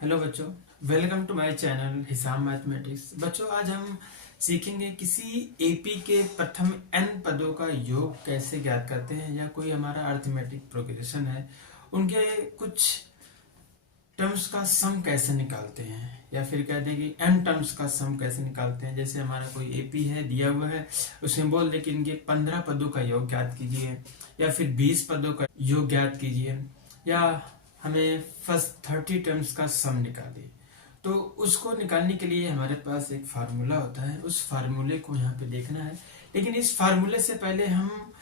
Hello बच्चों, welcome to my channel हिसाब mathematics. बच्चों, आज हम सीखेंगे किसी एपी के प्रथम n पदों का योग कैसे ज्ञात करते हैं, या कोई हमारा अरिथमेटिक प्रोग्रेशन है उनके कुछ टर्म्स का सम कैसे निकालते हैं, या फिर कह दें कि n टर्म्स का सम कैसे निकालते हैं। जैसे हमारा कोई एपी है दिया हुआ है, उसमें बोल दे कि इनके 15 पदों का योग ज्ञात कीजिए, या फिर 20 पदों का योग ज्ञात कीजिए, या हमें फर्स्ट 30 टर्म्स का सम निकालिए। तो उसको निकालने के लिए हमारे पास एक फार्मूला होता है, उस फार्मूले को यहाँ पे देखना है। लेकिन इस फार्मूले से पहले हम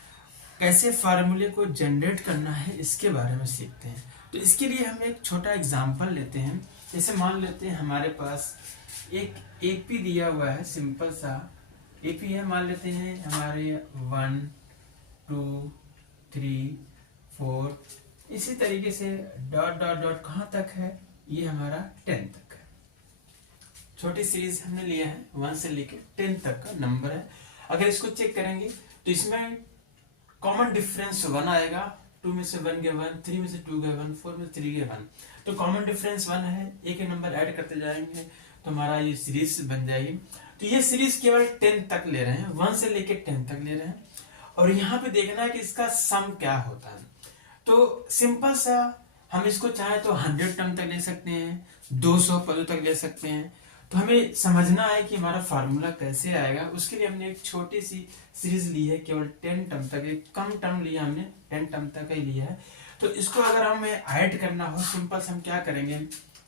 कैसे फार्मूले को जनरेट करना है इसके बारे में सीखते हैं। तो इसके लिए हम एक छोटा एग्जाम्पल लेते हैं। जैसे मान लेते हैं हमारे पास एक एपी दिया हुआ है, सिंपल सा एपी है। मान लेते हैं हमारे 1 2 3 4, इसी तरीके से डॉट डॉट डॉट कहाँ तक है, ये हमारा 10 तक है। छोटी सीरीज हमने लिया है, 1 से लेके 10 तक का नंबर है। अगर इसको चेक करेंगे तो इसमें कॉमन डिफरेंस 1 आएगा। 2 में से 1 गया 1, 3 में से 2 गया 1, 4 में से 3 गया 1। तो कॉमन डिफरेंस 1 है। एक नंबर ऐड करते जाएंगे तो हमारा ये सीरीज बन जाएगी। तो ये सीरीज केवल 10 तक ले रहे हैं, 1 से लेके 10 तक ले रहे हैं। और यहाँ पे देखना है कि इसका सम क्या होता है। तो सिंपल सा हम इसको चाहे तो 100 टर्म तक ले सकते हैं, 200 पदों तक ले सकते हैं। तो हमें समझना है कि हमारा फार्मूला कैसे आएगा। उसके लिए हमने एक छोटी सी सीरीज ली है, केवल 10 टर्म तक, एक कम टर्म लिया हमने, 10 टर्म तक ही लिया है। तो इसको अगर हमें ऐड करना हो, सिंपल से हम क्या करेंगे,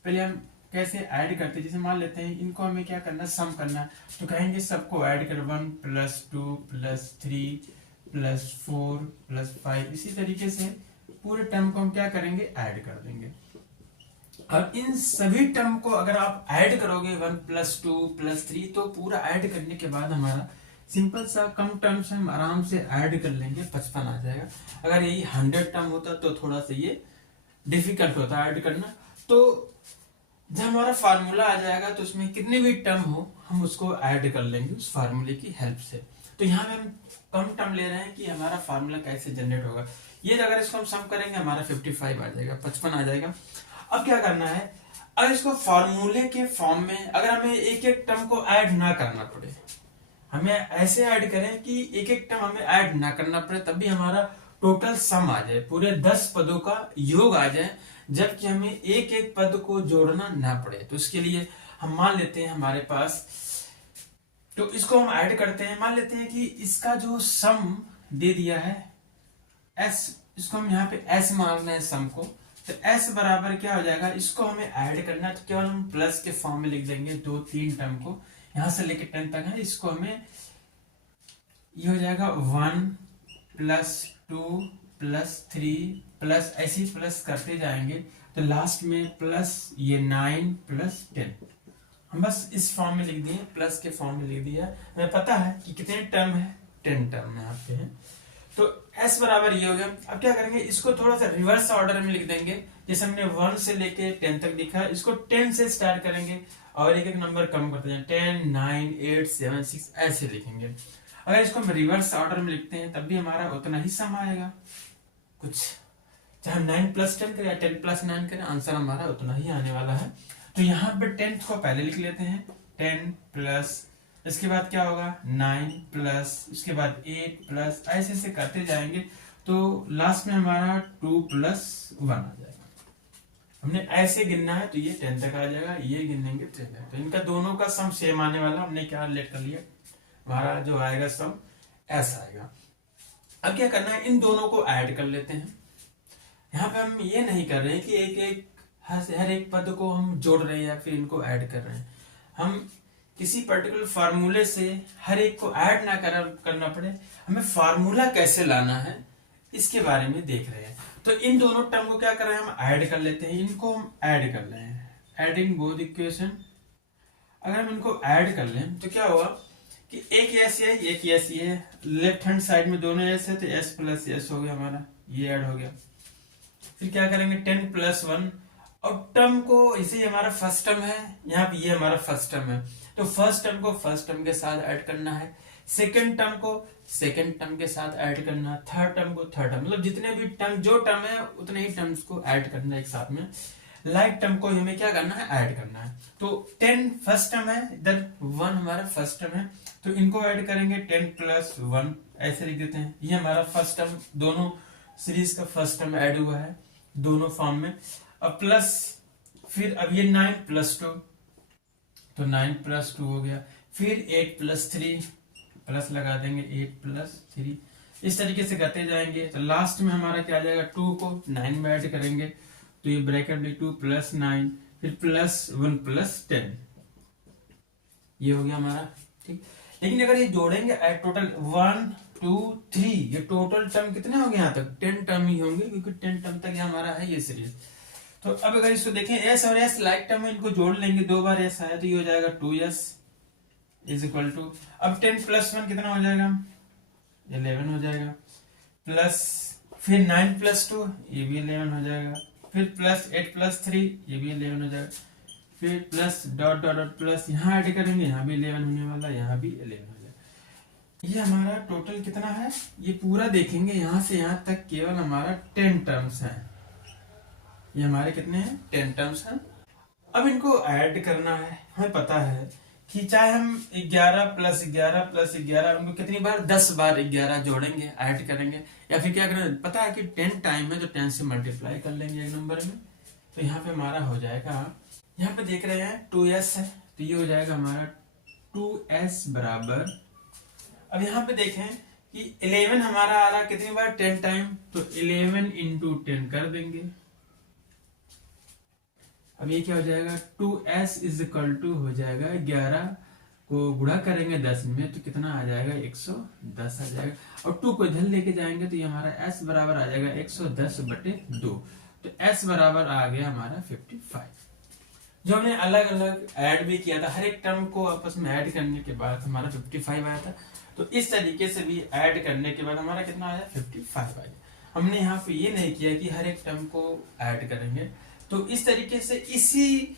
पहले हम कैसे ऐड करते हैं। जैसे मान लेते हैं इनको हमें क्या करना, सम करना। तो कहेंगे सबको ऐड कर, 1 + 2 + 3 + 4 + 5, इसी तरीके से पूरे टर्म को हम क्या करेंगे, ऐड कर देंगे। अब इन सभी टर्म को अगर आप ऐड करोगे 1 + 2 + 3, तो पूरा ऐड करने के बाद हमारा सिंपल सा कम टर्म से हम आराम से ऐड कर लेंगे, 55 आ जाएगा। अगर यही 100 टर्म होता तो थोड़ा सा ये डिफिकल्ट होता ऐड करना। तो जब हमारा फार्मूला आ जाएगा तो उसमें कितने भी टर्म हो हम उसको ऐड कर लेंगे उस फार्मूले की हेल्प से। तो यहाँ पे हम कम टर्म ले रहे हैं कि हमारा फार्मूला कैसे जनरेट होगा। ये अगर इसको हम सम करेंगे हमारा 55 आ जाएगा, 55 आ जाएगा। अब क्या करना है, अगर इसको फार्मूले के फॉर्म में अगर हमें एक एक टर्म को ऐड ना करना पड़े, हमें ऐसे ऐड करें कि एक एक टर्म हमें ऐड ना करना पड़े, तभी हमारा टोटल सम आ जाए, पूरे 10 पदों का योग आ जाए, जबकि हमें एक एक पद को जोड़ना ना पड़े। तो उसके लिए हम मान लेते हैं हमारे पास, तो इसको हम ऐड करते हैं। मान लेते हैं कि इसका जो सम दे दिया है s, इसको हम यहाँ पे s मान रहे हैं सम को। तो s बराबर क्या हो जाएगा, इसको हमें ऐड करना है तो केवल हम प्लस के फॉर्म में लिख देंगे 2-3 टर्म को, यहां से लेके 10 तक है। इसको हमें ये हो जाएगा 1 + 2 + 3 प्लस, ऐसे ही प्लस करते जाएंगे तो लास्ट में प्लस ये 9 + 10। हम बस इस फॉर्म में लिख दिए, प्लस के फॉर्म में लिख दिया। हमें पता है कि कितने टर्म है, 10 टर्म यहाँ पे है। तो s बराबर ये हो गया। अब क्या करेंगे, इसको थोड़ा सा रिवर्स ऑर्डर में लिख देंगे। जैसे हमने 1 से लेके 10 तक लिखा है, इसको 10 से स्टार्ट करेंगे और एक एक नंबर कम करते जाएंगे, 10 9 8 7 6 ऐसे लिखेंगे। अगर इसको हम रिवर्स ऑर्डर में लिखते हैं तब भी हमारा उतना ही सम आएगा। कुछ चाहे हम 9 + 10 करें या 10 + 9 करें, आंसर हमारा उतना ही आने वाला है। तो यहाँ पे 10 को पहले लिख लेते हैं, 10 प्लस, इसके बाद क्या होगा 9 प्लस, इसके बाद 8 प्लस, ऐसे ऐसे करते जाएंगे तो लास्ट में हमारा 2 + 1 आ जाएगा। हमने ऐसे गिनना है तो ये 10 तक आ जाएगा, ये गिनेंगे 10 तक। तो इनका दोनों का सम सेम आने वाला, हमने क्या लेट कर लिया, हमारा जो आएगा सम ऐसा आएगा। अब क्या करना है, इन दोनों को ऐड कर लेते हैं। यहाँ पे हम ये नहीं कर रहे हैं कि एक एक हर एक पद को हम जोड़ रहे हैं या फिर इनको ऐड कर रहे हैं। हम किसी पर्टिकुलर फार्मूले से हर एक को ऐड ना करना पड़े, हमें फार्मूला कैसे लाना है इसके बारे में देख रहे हैं। तो इन दोनों टर्म को क्या कर रहे हैं, हम ऐड कर लेते हैं। इनको हम ऐड कर रहे हैं, एडिंग बोथ इक्वेशन। अगर हम इनको ऐड कर लें तो क्या होगा कि एक एस है, एक एस ये है, लेफ्ट हैंड साइड में दोनों एस है तो s + s हो गया हमारा, ये ऐड हो गया। फिर क्या करेंगे 10 + 1, और टर्म को, इसे हमारा फर्स्ट टर्म है, यहाँ पे ये हमारा फर्स्ट टर्म है, तो फर्स्ट टर्म को फर्स्ट टर्म के साथ ऐड करना है, सेकंड टर्म को सेकंड टर्म के साथ ऐड करना है, थर्ड टर्म को थर्ड टर्म, मतलब जितने भी टर्म, जो टर्म है उतने ही टर्म्स को ऐड करना है एक साथ में। लाइक टर्म को हमें क्या करना है, ऐड करना है। तो 10 फर्स्ट टर्म है, इधर 1 हमारा फर्स्ट टर्म है, तो इनको ऐड करेंगे 10 प्लस 1 ऐसे लिख देते हैं। ये हमारा फर्स्ट टर्म, दोनों सीरीज का फर्स्ट टर्म ऐड हुआ है दोनों फॉर्म में। अब प्लस, फिर अब ये 9 प्लस 2, तो 9 प्लस 2 हो गया। फिर 8 प्लस 3 प्लस लगा देंगे, 8 प्लस 3, इस तरीके से करते जाएंगे। तो लास्ट में हमारा क्या आ जाएगा, 2 को 9 में ऐड करेंगे, तो ये ब्रैकेट में 2 प्लस 9, फिर प्लस 1 प्लस 10, ये हो गया हमारा। ठीक, लेकिन अगर ये जोड़ेंगे टोटल 1 2 3, ये टोटल टर्म कितने होंगे यहाँ तक, 10 टर्म ही होंगे, क्योंकि 10 टर्म तक हमारा है ये सीरीज। तो अब अगर इसको देखें, एस और एस लाइक टर्म है, इनको जोड़ लेंगे, 2 बार एस आया तो ये हो जाएगा 2s इज इक्वल टू, अब 10 प्लस 1 कितना हो जाएगा, 11 हो जाएगा, प्लस फिर 9 प्लस 2 ये भी 11 हो जाएगा, फिर प्लस 8 प्लस 3 ये भी 11 हो जाएगा, फिर plus dot dot dot plus यहाँ ऐड करेंगे, यहाँ भी 11 होने वाला, यहाँ भी 11 हो जाएगा। ये हमारा टोटल कितना है, ये पूरा देखेंगे यहाँ से यहाँ तक केवल हमारा 10 टर्म्स हैं। ये हमारे कितने हैं, 10 टर्म्स हैं। अब इनको ऐड करना है, हमें पता है कि चाहे हम 11 प्लस 11 प्लस 11, उनको कितनी बार, 10 बार 11 जोड़ेंगे, ऐड करेंगे, या फिर क्या करें, पता है कि 10 टाइम है तो 10 से मल्टीप्लाई कर लेंगे एक नंबर में। तो यहाँ पे हमारा हो जाएगा, यहाँ पे देख रहे हैं 2s है, तो ये हो जाएगा हमारा 2s बराबर, अब यहाँ पे देखें कि 11 हमारा आ रहा कितनी बार, 10 टाइम, तो 11 इंटू 10 कर देंगे। अब ये क्या हो जाएगा, 2s इज इक्वल टू हो जाएगा 11 को गुणा करेंगे 10 में, तो कितना आ जाएगा, 110 आ जाएगा, और 2 को इधर लेके जाएंगे तो ये हमारा s बराबर आ जाएगा 110/2, तो s बराबर आ गया हमारा 55। जो हमने अलग अलग ऐड भी किया था, हर एक टर्म को आपस में ऐड करने के बाद हमारा 55 आया था, तो इस तरीके से भी ऐड करने के बाद हमारा कितना आया, 55 आया। हमने यहाँ पे ये नहीं किया कि हर एक टर्म को ऐड करेंगे, तो इस तरीके से इसी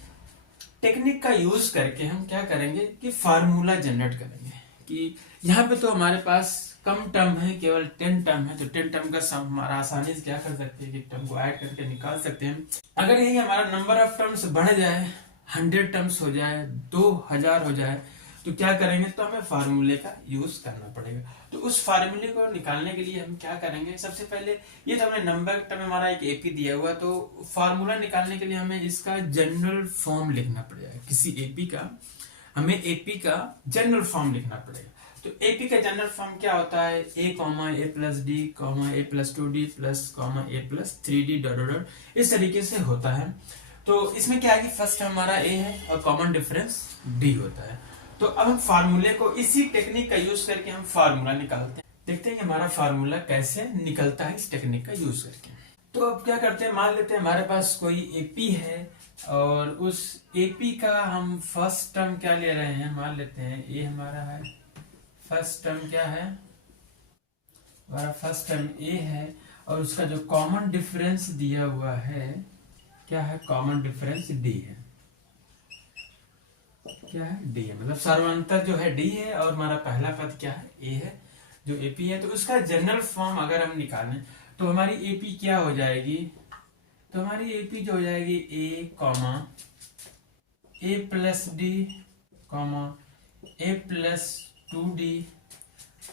टेक्निक का यूज करके हम क्या करेंगे कि फार्मूला जनरेट करेंगे। कि यहाँ पे तो हमारे पास कम टर्म है, केवल 10 टर्म है, तो 10 टर्म का सम हमारा आसानी से क्या कर सकते हैं कि टर्म को ऐड करके निकाल सकते हैं। अगर यही हमारा नंबर ऑफ टर्म्स बढ़ जाए, 100 टर्म्स हो जाए, 2000 हो जाए, तो क्या करेंगे, तो हमें फार्मूले का यूज करना पड़ेगा। तो उस फार्मूले को निकालने के लिए हम क्या करेंगे, सबसे पहले ये तो हमने नंबर टर्म हमारा एक एपी दिया हुआ, तो फार्मूला निकालने के लिए हमें इसका जनरल फॉर्म लिखना पड़ेगा। किसी एपी का हमें एपी का जनरल फॉर्म लिखना पड़ेगा। तो एपी का जनरल फॉर्म क्या होता है, a comma a plus D comma a plus 2d plus comma a plus 3d dot dot, इस तरीके से होता है। तो इसमें क्या है कि फर्स्ट हमारा a है और कॉमन डिफरेंस d होता है। तो अब हम फार्मूले को इसी टेक्निक का यूज करके हम फार्मूला निकालते हैं। देखते हैं कि हमारा फार्मूला कैसे निकलता है इस टेक्निक का यूज करके। तो अब क्या करते हैं, मान लेते हैं हमारे पास कोई एपी है और उस एपी का हम फर्स्ट टर्म क्या ले रहे हैं, मान लेते हैं ए हमारा है, फर्स्ट टर्म क्या है हमारा, फर्स्ट टर्म ए है, और उसका जो कॉमन डिफरेंस दिया हुआ है क्या है, कॉमन डिफरेंस डी है। क्या है, डी है, मतलब सर्वांतर जो है डी है, और हमारा पहला पद क्या है, ए है, जो एपी है। तो उसका जनरल फॉर्म अगर हम निकालें तो हमारी एपी क्या हो जाएगी, तो हमारी एपी जो हो जाएगी ए कॉमा ए प्लस डी कॉमा ए प्लस 2d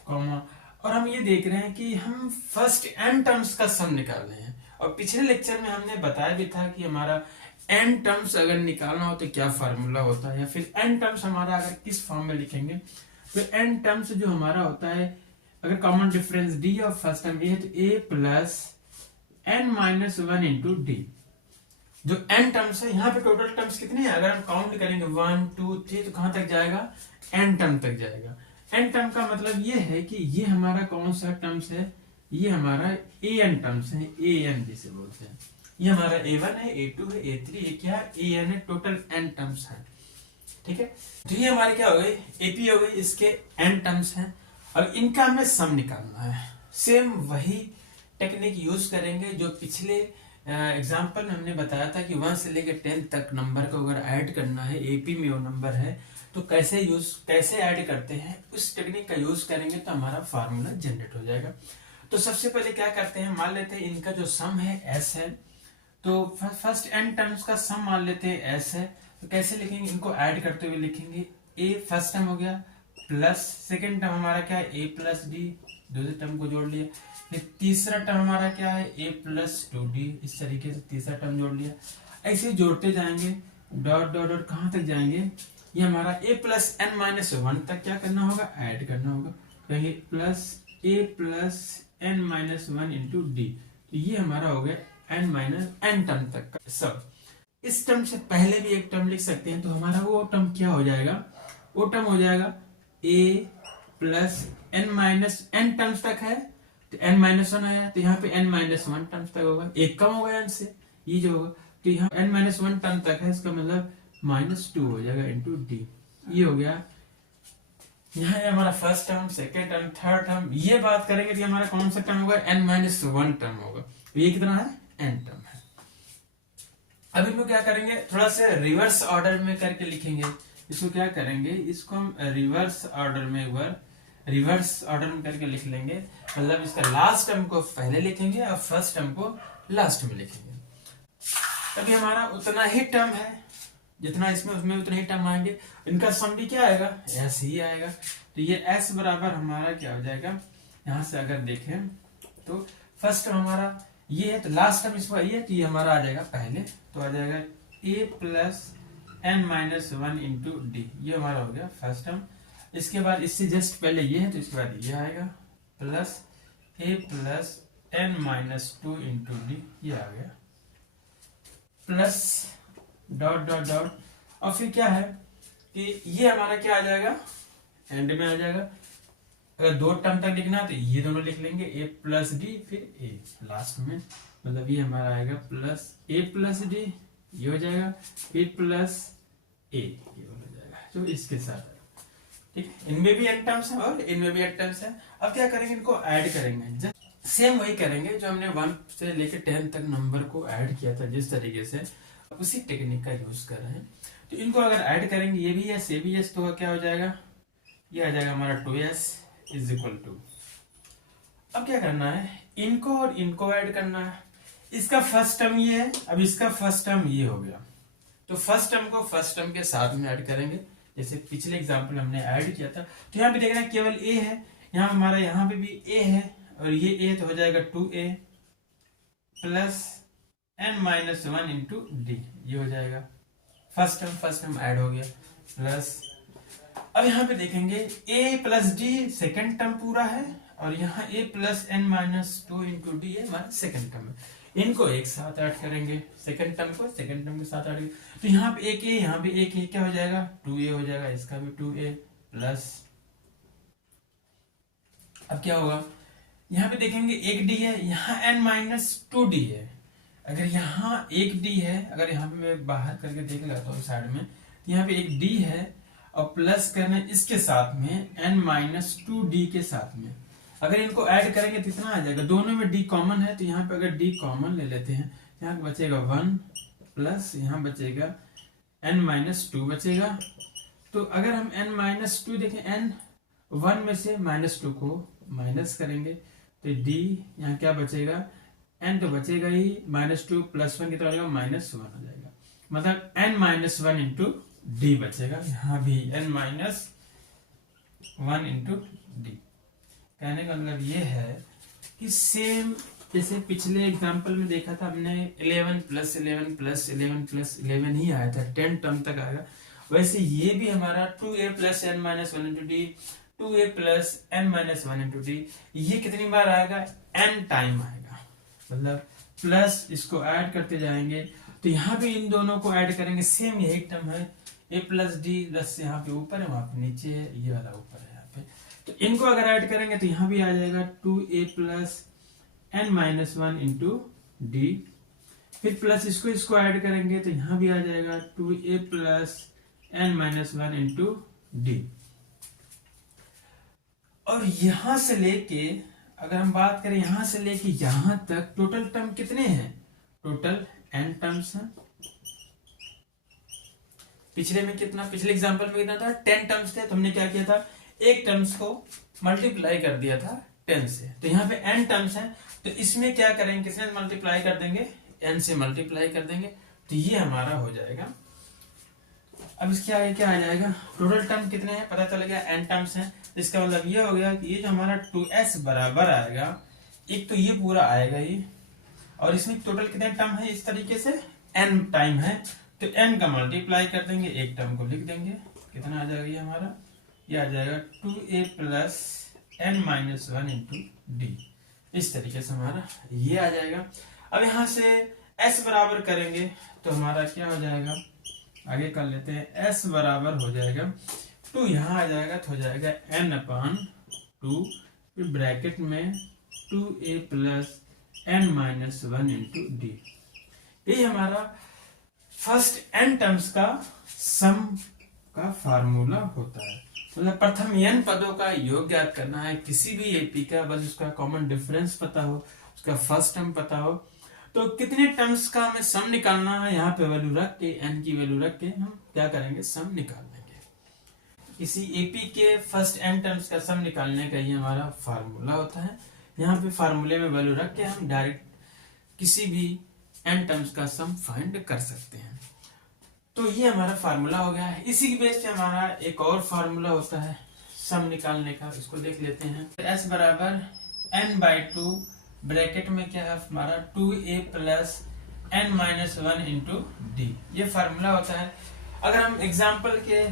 कॉमा, और हम ये देख रहे हैं कि हम फर्स्ट n टर्म्स का सम निकाल रहे हैं। और पिछले लेक्चर में हमने बताया भी था कि हमारा n टर्म्स अगर निकालना हो तो क्या फार्मूला होता है, या फिर n टर्म्स हमारा अगर किस फॉर्म में लिखेंगे, तो n टर्म्स जो हमारा होता है, अगर कॉमन डिफरेंस d और फर्स्ट टर्म ये है, तो a plus n minus 1 into D. जो n टर्म्स है, यहाँ पे टोटल टर्म्स कितने हैं, अगर हम काउंट करेंगे 1 2 3, तो कहां तक जाएगा, n टर्म तक जाएगा। n टर्म का मतलब ये है कि ये हमारा कौन सा टर्म्स है, ये हमारा an टर्म्स है, an जिसे बोलते हैं। ये हमारा a1 है, a2 है, a3, ये क्या है, an है, टोटल n टर्म्स है। ठीक है, तो ये हमारे क्या हो गई, एपी हो गई, इसके n टर्म्स हैं, और इनका हमें सम निकालना है। सेम वही टेक्निक यूज करेंगे जो पिछले एग्जाम्पल में हमने बताया था कि 1 से लेकर 10 तक नंबर को अगर ऐड करना है, एपी में वो नंबर है, तो कैसे ऐड करते हैं, उस टेक्निक का यूज करेंगे तो हमारा फार्मूला जनरेट हो जाएगा। तो सबसे पहले क्या करते हैं, मान लेते हैं इनका जो सम है s है, तो फर्स्ट n टर्म्स का सम मान लेते हैं s है, तो कैसे लिखेंगे, इनको ऐड करते हुए लिखेंगे a फर्स्ट टर्म हो गया प्लस सेकेंड टर्म हमारा क्या है a प्लस डी, दूसरे टर्म को जोड़ लिया, फिर तीसरा टर्म हमारा क्या है a प्लस 2d, इस तरीके से तीसरा टर्म जोड़ लिया। ऐसे जोड़ते जाएंगे, डॉट डॉट डॉट कहां तक जाएंगे, ये हमारा a प्लस n माइनस 1 तक क्या करना होगा, ऐड करना होगा, कहेंगे plus a plus n minus 1 into D, तो ये हमारा हो गया n माइनस n टर्म तक का सब। इस टर्म से पहले भी एक टर्म लिख सकते हैं, तो हमारा वो टर्म क्या हो जाएगा, वो टर्म हो जाएगा a plus n minus n terms तक है, तो n माइनस 1 आया, तो यहाँ पे n माइनस 1 टर्म्स तक होगा, एक कम होगा n से, ये जो होगा, तो यहाँ n माइनस 1 टर्म तक है, इसका मतलब -2 हो जाएगा इंटू डी, ये हो गया। यहाँ है हमारा first term, second term, third term, ये बात करेंगे तो हमारा कौन सा टर्म होगा, n माइनस 1 टर्म होगा, तो ये कितना है, n टर्म है। अब इनको क्या करेंगे, थोड़ा सा रिवर्स ऑर्डर में करके लिखेंगे, इसको क्या करेंगे, इसको हम रिवर्स ऑर्डर में एक बार रिवर्स ऑर्डर में करके लिख लेंगे, मतलब इसका लास्ट टर्म को पहले लिखेंगे और फर्स्ट टर्म को लास्ट में लिखेंगे। अभी हमारा उतना ही टर्म है, जितना इसमें उसमें उतने ही टर्म आएंगे, इनका सम भी क्या आएगा, s ही आएगा, तो ये s बराबर हमारा क्या हो जाएगा, यहाँ से अगर देखें तो फर्स्ट टर्म हमारा ये है, तो लास्ट टर्म इसका ये है, तो ये हमारा आ जाएगा पहले, तो आ जाएगा a plus n minus 1 into D, ये हमारा हो गया फर्स्ट टर्म। इसके बाद इससे जस्ट पहले ये है, तो इसके बाद ये आएगा plus a plus n minus 2 into D, ये आ गया, प्लस डॉट डॉट डॉट, और फिर क्या है कि ये हमारा क्या आ जाएगा, एंड में आ जाएगा। अगर दो टर्म तक लिखना है तो ये दोनों लिख लेंगे, a प्लस डी फिर a लास्ट में, मतलब ये हमारा आएगा प्लस a प्लस डी, ये हो जाएगा, फिर प्लस a, ये हो जाएगा, जो इसके साथ है। ठीक, इनमें भी n टर्म्स है और इनमें भी n टर्म्स है। अब क्या करेंगे, इनको ऐड करेंगे, सेम वही करेंगे जो हमने 1 से लेकर 10 तक नंबर को ऐड किया था, जिस तरीके से उसी टेक्निक का यूज कर रहे हैं। तो इनको अगर ऐड करेंगे, ये भी s ये भी s, तो क्या हो जाएगा, ये आ जाएगा हमारा 2s इज इक्वल टू। अब क्या करना है, इनको और इनको ऐड करना है। इसका फर्स्ट टर्म ये है, अब इसका फर्स्ट टर्म ये हो गया, तो फर्स्ट टर्म को फर्स्ट टर्म के साथ में ऐड करेंगे, जैसे पिछले एग्जांपल हमने ऐड किया था। तो यहाँ पे देखना केवल a है, यहाँ हमारा यहाँ पे भी a है, और ये a तो हो जाएगा 2a plus n minus 1 into D, ये हो जाएगा फर्स्ट टर्म ऐड हो गया, प्लस अब यहाँ पे देखेंगे a plus D second term पूरा है, और यहाँ a plus n minus 2 into D है हमारा सेकेंड टर्म है। इनको एक साथ ऐड करेंगे, सेकेंड टर्म को सेकेंड टर्म के साथ ऐड करेंगे, तो यहाँ पे एक a, यहाँ पे एक a, क्या हो जाएगा 2a हो जाएगा, इसका भी 2a प्लस, अब क्या होगा, यहाँ पे देखेंगे एक d है, यहाँ n माइनस 2d है। अगर यहाँ एक d है, अगर यहाँ पे मैं बाहर करके देख लेता हूँ साइड में, यहाँ पे एक d है और प्लस करना इसके साथ में n माइनस 2d के साथ में, अगर इनको ऐड करेंगे तो इतना आ जाएगा, दोनों में d कॉमन है, तो यहाँ पे अगर d कॉमन ले लेते हैं, यहाँ बचेगा 1 प्लस यहाँ बचेगा n माइनस 2 बचेगा। तो अगर हम n माइनस 2 देखें, n 1 में से माइनस 2 को माइनस करेंगे तो d यहाँ क्या बचेगा, n तो बचेगा ही, -2 प्लस 1 कितना हो जाएगा, -1 हो जाएगा, मतलब n माइनस 1 इंटू डी बचेगा, यहाँ भी n माइनस 1 इंटू डी। कहने का मतलब ये है कि सेम जैसे पिछले एग्जांपल में देखा था हमने 11 प्लस 11 प्लस 11 प्लस 11 ही आया था, 10 टर्म तक आएगा, वैसे ये भी हमारा 2a plus n minus 1 into D, 2a plus n minus 1 into D, ये कितनी बार आएगा, n टाइम आएगा, मतलब प्लस इसको ऐड करते जाएंगे, तो यहाँ भी इन दोनों को ऐड करेंगे, सेम यही टर्म है, a प्लस डी प्लस यहाँ पे ऊपर है, वहां पे नीचे है, ये वाला ऊपर है यहाँ पे, तो इनको अगर ऐड करेंगे तो यहाँ भी आ जाएगा 2a plus n minus 1 into D, फिर प्लस इसको ऐड करेंगे तो यहाँ भी आ जाएगा 2a plus n minus 1 into D. और यहां से लेके अगर हम बात करें, यहां से लेके यहां तक टोटल टर्म कितने हैं, टोटल n टर्म्स हैं। पिछले एग्जांपल में कितना था, 10 टर्म्स थे, तो हमने क्या किया था, एक टर्म्स को मल्टीप्लाई कर दिया था 10 से, तो यहाँ पे n टर्म्स हैं, तो इसमें क्या करेंगे, किसने मल्टीप्लाई कर देंगे, n से मल्टीप्लाई कर देंगे तो ये हमारा हो जाएगा। अब इसके आगे क्या आ जाएगा, टोटल टर्म कितने हैं पता चल गया, n टर्म्स हैं। इसका मतलब ये हो गया कि ये जो हमारा 2s बराबर आएगा, एक तो ये पूरा आएगा ये, और इसमें टोटल कितने टर्म है इस तरीके से n टाइम है, तो n का मल्टीप्लाई कर देंगे, एक टर्म को लिख देंगे, कितना आ जाएगा ये हमारा, ये आ जाएगा 2a plus n minus 1 into D. इस तरीके से हमारा ये आ जाएगा। अब यहाँ से s बराबर करेंगे तो हमारा क्या हो जाएगा, आगे कर लेते हैं, s बराबर हो जाएगा 2, यहाँ आ जाएगा तो हो जाएगा n/2, फिर ब्रैकेट में 2a plus n minus 1 into D. ये हमारा फर्स्ट n टर्म्स का सम का फार्मूला होता है। मतलब प्रथम n पदों का योग ज्ञात करना है किसी भी एपी का, बस उसका कॉमन डिफरेंस पता हो, उसका फर्स्ट टर्म पता हो, तो कितने टर्म्स का हमें सम निकालना है, यहाँ पे वैल्यू रख के, n की वैल्यू रख के हम क्या करेंगे, सम निकाल लेंगे। किसी एपी के फर्स्ट n टर्म्स का सम निकालने का ये हमारा फार्मूला होता है। यहाँ पे फार्मूले में वैल्यू रख के हम डायरेक्ट किसी भी n टर्म्स का सम फाइंड कर सकते हैं। तो ये हमारा फार्मूला हो गया है। इसी के बेस पे हमारा एक और फार्मूला होता है सम निकालने का, इसको देख लेते हैं। s बराबर n/2 ब्रैकेट में क्या है हमारा 2a plus n minus 1 into D, ये फार्मूला होता है। अगर हम एग्जाम्पल के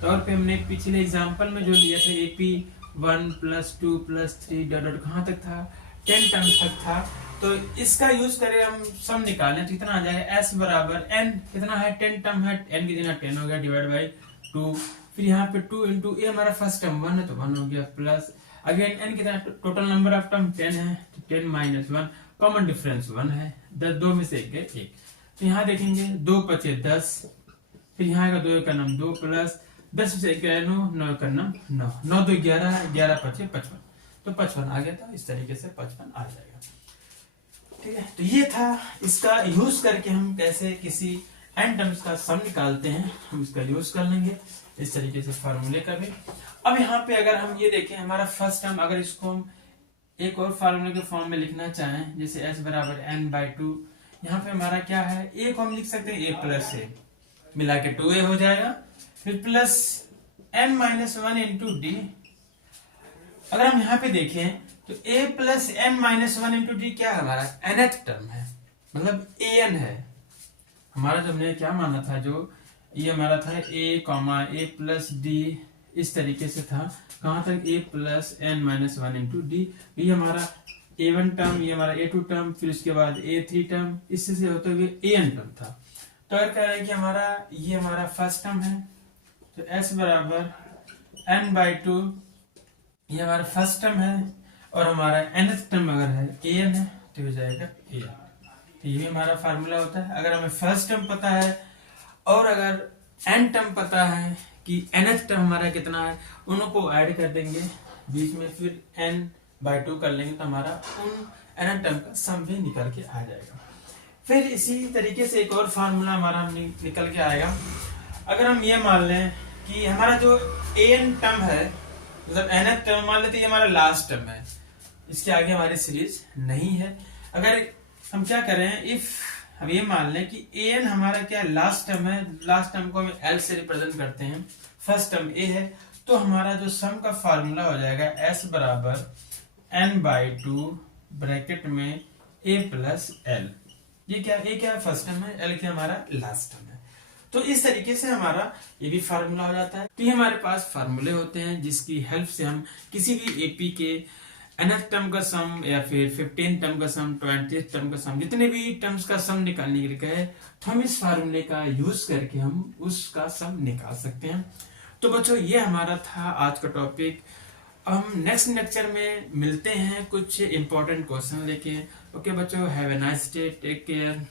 तौर पे, हमने पिछले एग्जाम्पल में जो लिया था एपी 1 प्लस 2 प्लस 3 डॉट कहाँ तक था, 10 टर्म तक था, तो इसका यूज करें हम सम निकालें तो कितना आ जाएगा, s बराबर n कितना है, 10 टर्म है, n की जगह 10 हो गया डिवाइड बाई 2, फिर यहाँ पे 2 इंटू ए हमारा फर्स्ट टर्म 1 है तो 1 हो गया, प्लस अगेन n कितना, टोटल नंबर ऑफ टर्म 10 है तो 10 माइनस 1, कॉमन डिफरेंस 1 है, 2 में से एक गए 1, तो यहाँ देखेंगे 2 बचे 10, फिर यहाँ आएगा 2 का नम 2 प्लस 10 में से 1 गया 9, 9 का नम 9, 9 2 11 है, 11 बचे 55, तो 55 आ गया था। इस तरीके से 55 आ जाएगा। ठीक है, तो ये था, इसका यूज करके हम कैसे किसी n टर्म्स का सम निकालते हैं, हम इसका यूज कर लेंगे इस तरीके से फार्मूले का भी। अब यहाँ पे अगर हम ये देखें हमारा फर्स्ट टर्म, अगर इसको हम एक और फार्मूले के फॉर्म में लिखना चाहें, जैसे s बराबर n/2, यहाँ पे हमारा क्या है, a को हम लिख सकते हैं a प्लस a, मिला के 2a हो जाएगा, फिर plus n minus 1 into D. अगर हम यहाँ पे देखें तो a plus n minus 1 into D क्या है, हमारा nth टर्म है, मतलब an है हमारा, जो हमने क्या माना था, जो ये हमारा था a प्लस डी, इस तरीके से था, कहां तक a plus n minus 1 into D, ये हमारा a1 टर्म, ये हमारा a2 टर्म, फिर उसके बाद a3 टर्म, इससे से होते हुए an टर्म था। तो अगर कह रहे हैं कि हमारा ये हमारा फर्स्ट टर्म है, तो s बराबर n/2, ये हमारा फर्स्ट टर्म है, और हमारा nth टर्म अगर है an है तो हो जाएगा an। तो ये भी हमारा फार्मूला होता है। अगर हमें फर्स्ट टर्म पता है और अगर n टर्म पता है कि nth टर्म हमारा कितना है, उनको ऐड कर देंगे बीच में, फिर n/2 कर लेंगे तो हमारा उन nth टर्म का सम भी निकल के आ जाएगा। फिर इसी तरीके से एक और फार्मूला हमारा निकल के आएगा। अगर हम ये मान लें कि हमारा जो an टर्म है, मतलब nth टर्म मान लेते, ये हमारा लास्ट टर्म है, इसके आगे हमारी सीरीज नहीं है। अगर हम क्या करें, इफ हम ये मान लें कि an हमारा क्या लास्ट टर्म है, लास्ट टर्म को हम l से रिप्रेजेंट करते हैं, फर्स्ट टर्म a है, तो हमारा जो सम का फार्मूला हो जाएगा s बराबर n/2 ब्रैकेट में a प्लस l। ये क्या फर्स्ट टर्म है, l क्या हमारा लास्ट टर्म है। तो इस तरीके से हमारा ये भी फार्मूला हो जाता है। तो ये हमारे पास फार्मूले होते हैं जिसकी हेल्प से हम किसी भी एपी के nth टर्म का सम या फिर 15 टर्म का सम, 20 टर्म का सम, जितने भी टर्म्स का सम निकालने के लिए कहे तो हम इस फार्मूले का यूज करके हम उसका सम निकाल सकते हैं। तो बच्चों ये हमारा था आज का टॉपिक। अब हम नेक्स्ट लेक्चर में मिलते हैं कुछ इंपॉर्टेंट क्वेश्चन लेके। ओके बच्चों, have a nice day, take care.